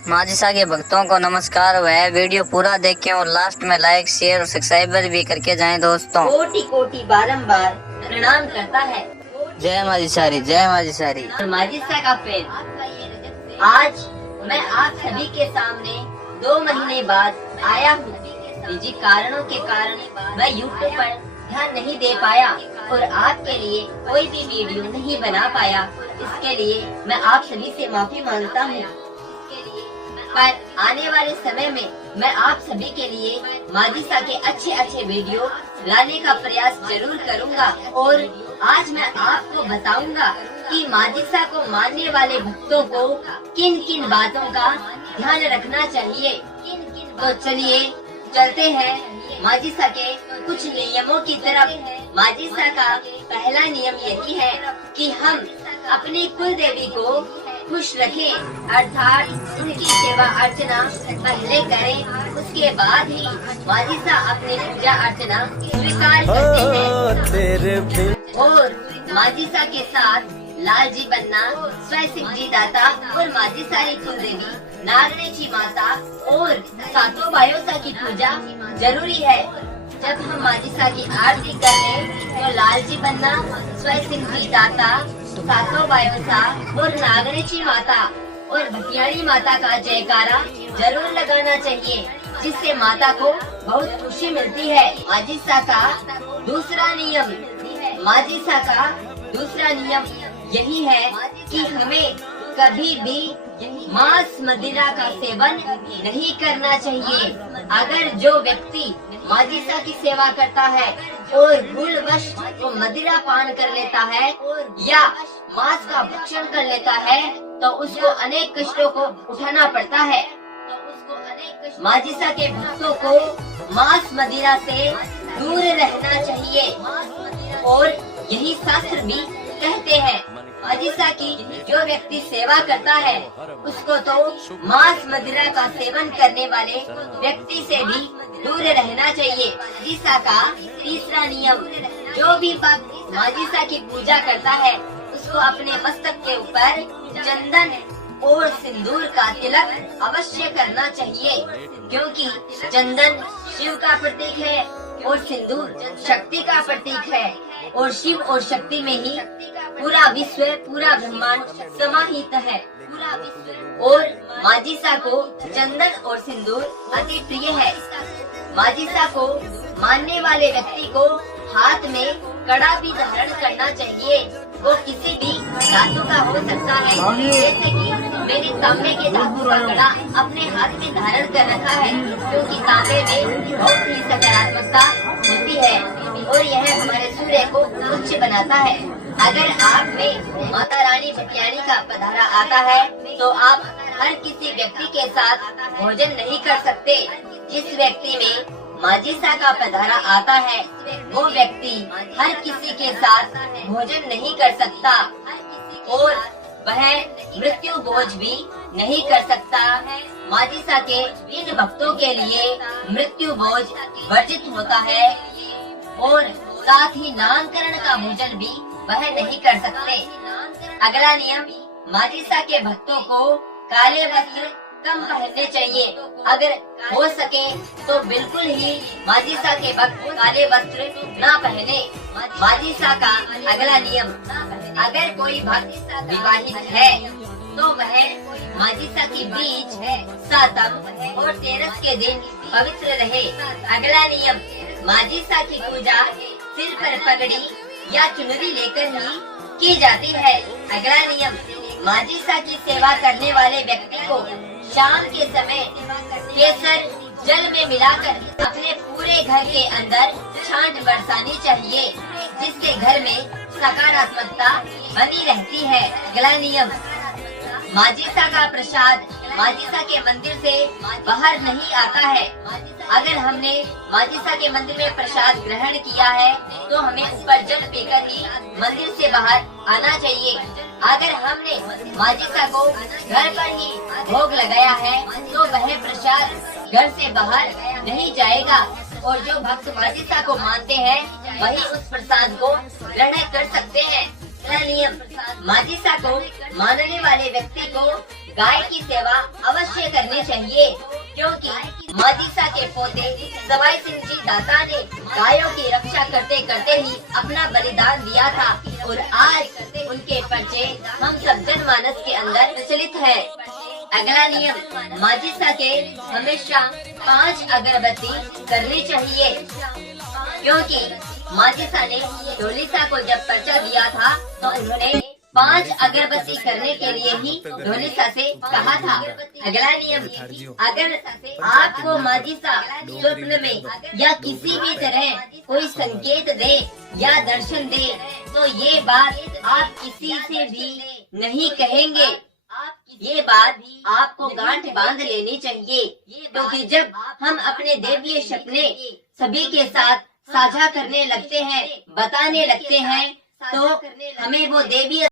माजिसा के भक्तों को नमस्कार। वह वीडियो पूरा देखें और लास्ट में लाइक शेयर और सब्सक्राइबर भी करके जाएं दोस्तों। कोटि कोटि बारंबार प्रणाम करता है। जय माजिसारी, जय माजिसारी। और माजिसा का फैन आज मैं आप सभी के सामने 2 महीने बाद आया हूँ। निजी कारणों के कारण मैं यूट्यूब पर ध्यान नहीं दे पाया और आपके लिए कोई भी वीडियो नहीं बना पाया। इसके लिए मैं आप सभी से माफी मांगता हूँ। पर आने वाले समय में मैं आप सभी के लिए माजिसा के अच्छे वीडियो लाने का प्रयास जरूर करूंगा। और आज मैं आपको बताऊंगा कि माजिसा को मानने वाले भक्तों को किन किन बातों का ध्यान रखना चाहिए। तो चलिए चलते हैं माजिसा के कुछ नियमों की तरफ। माजिसा का पहला नियम यही है कि हम अपनी कुल देवी को खुश रखें, अर्थात उनकी सेवा अर्चना पहले करें, उसके बाद ही माजिसा अपनी पूजा अर्चना स्वीकार करते हैं। और माजिसा के साथ लाल जी बन्ना, स्वयं सिंह जी दाता और माजिसारी कुल देवी नागरेची माता और सातों बायोसा की पूजा जरूरी है। जब हम माजिसा की आरती कर लें तो लाल जी बन्ना, स्वयं सिंह जी दाता, सातों बायोसा और नागरेची माता और भटियाणी माता का जयकारा जरूर लगाना चाहिए, जिससे माता को बहुत खुशी मिलती है। माजिसा का दूसरा नियम यही है कि हमें कभी भी मांस मदिरा का सेवन नहीं करना चाहिए। अगर जो व्यक्ति माजिसा की सेवा करता है और भूलवश वो मदिरा पान कर लेता है या मांस का भक्षण कर लेता है तो उसको अनेक कष्टों को उठाना पड़ता है। माजिसा के भक्तों को मांस मदिरा से दूर रहना चाहिए और यही शास्त्र भी कहते हैं। माजिसा की जो व्यक्ति सेवा करता है उसको तो मांस मदिरा का सेवन करने वाले व्यक्ति से भी दूर रहना चाहिए। माजिसा का तीसरा नियम, जो भी भक्त माजिसा की पूजा करता है उसको अपने मस्तक के ऊपर चंदन और सिंदूर का तिलक अवश्य करना चाहिए, क्योंकि चंदन शिव का प्रतीक है और सिंदूर शक्ति का प्रतीक है और शिव और शक्ति में ही पूरा विश्व, पूरा ब्रह्मांड समाहित है। और माजिसा को चंदन और सिंदूर अति प्रिय है। माजिसा को मानने वाले व्यक्ति को हाथ में कड़ा भी धारण करना चाहिए। वो किसी भी धातु का हो सकता है, जैसे कि मेरे तांबे के धातु का कड़ा अपने हाथ में धारण कर रखा है, क्योंकि तांबे में बहुत ही सकारात्मकता होती है और यह हमारे सूर्य को उच्च बनाता है। अगर आप में माता रानी भटियाणी का पधारा आता है तो आप हर किसी व्यक्ति के साथ भोजन नहीं कर सकते। जिस व्यक्ति में माजिसा का पधारा आता है वो व्यक्ति हर किसी के साथ भोजन नहीं कर सकता और वह मृत्यु भोज भी नहीं कर सकता। माजिसा के इन भक्तों के लिए मृत्यु भोज वर्जित होता है और साथ ही नामकरण का भोजन भी वह नहीं कर सकते। अगला नियम, माजिसा के भक्तों को काले वस्त्र कम पहनने चाहिए। अगर हो सके तो बिल्कुल ही माजिसा के भक्त काले वस्त्र न पहने। माजिसा का अगला नियम, अगर कोई भक्त विवाहित है तो वह माजिसा की बीज, सातम और तेरस के दिन पवित्र रहे। अगला नियम, माजिसा की पूजा सिर पर पगड़ी या चुनरी लेकर ही की जाती है। अगला नियम, माजिसा की सेवा करने वाले व्यक्ति को शाम के समय केसर जल में मिलाकर अपने पूरे घर के अंदर छांट बरसानी चाहिए, जिससे घर में सकारात्मकता बनी रहती है। अगला नियम, माजिसा का प्रसाद माजिसा के मंदिर से बाहर नहीं आता है। अगर हमने माजिसा के मंदिर में प्रसाद ग्रहण किया है तो हमें ऊपर जल पीकर ही मंदिर से बाहर आना चाहिए। अगर हमने माजिसा को घर पर ही भोग लगाया है तो वह प्रसाद घर से बाहर नहीं जाएगा और जो भक्त माजिसा को मानते हैं वही उस प्रसाद को ग्रहण कर सकते हैं। नियम, माजिसा को मानने वाले व्यक्ति को गाय की सेवा अवश्य करने चाहिए, क्योंकि माजिसा के पोते सवाई सिंह जी दाता ने गायों की रक्षा करते करते ही अपना बलिदान दिया था और आज उनके पर्चे हम सब जनमानस के अंदर प्रचलित है। अगला नियम, माजिसा के हमेशा 5 अगरबत्ती करनी चाहिए, क्योंकि माजिसा ने ढोलिसा को जब पर्चा दिया था तो उन्होंने 5 अगरबत्ती करने के लिए ही ढोलिसा से कहा था। अगला नियम, अगर आपको माजिसा स्वप्न में या किसी भी तरह कोई संकेत दे या दर्शन दे तो ये बात आप किसी से भी नहीं कहेंगे। ये बात आपको गांठ बांध लेनी चाहिए, क्योंकि जब हम अपने दैवीय सपने सभी के साथ साझा करने लगते हैं, बताने लगते हैं, तो हमें वो दैवीय